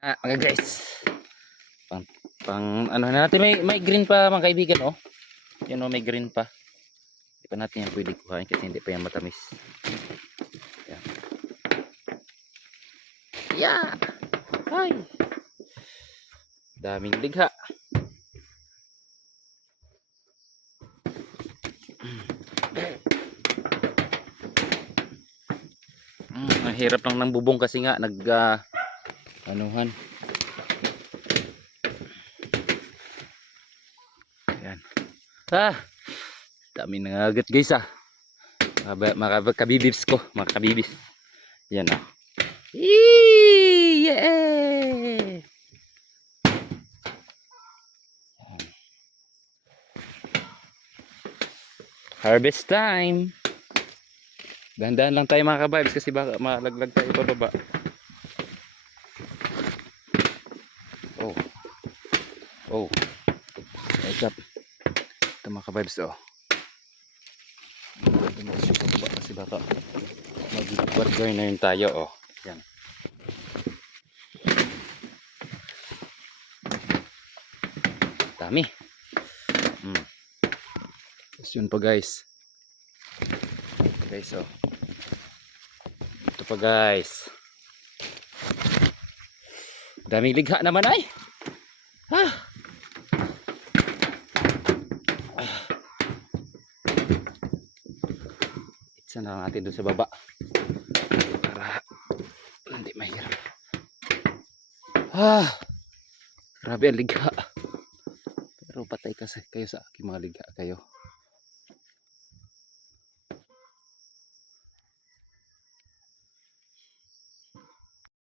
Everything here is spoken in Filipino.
Mga guys. Pang ano na natin, may green pa mga kaibigan, oh. Yan, oh, may green pa. Hindi pa natin yan pwede kuhain kasi hindi pa yan matamis. Yan. Yeah. Hi. Daming ligha. Ang hirap lang ng bubong kasi nga anuhan. Ayan. Dami nangagat guys mga kabibis ko, mga kabibis. Yan ah. Yeah! Harvest time. Dahan-dahan lang tayo mga kabibis kasi baka malaglag tayo pababa. Oh. Oh. What's up? Ito mga kabibis, oh. Ito makasya pababa kasi baka mag-burger na yun tayo, oh. Yan. Dami. Tapos yun pa guys. Guys, oh. Ito pa guys. Daming ligha naman ay. Itsa na lang natin doon sa baba. Para hindi mahirap. Grabe ang ligha. Pero patay kasi kayo sa aking mga ligha kayo.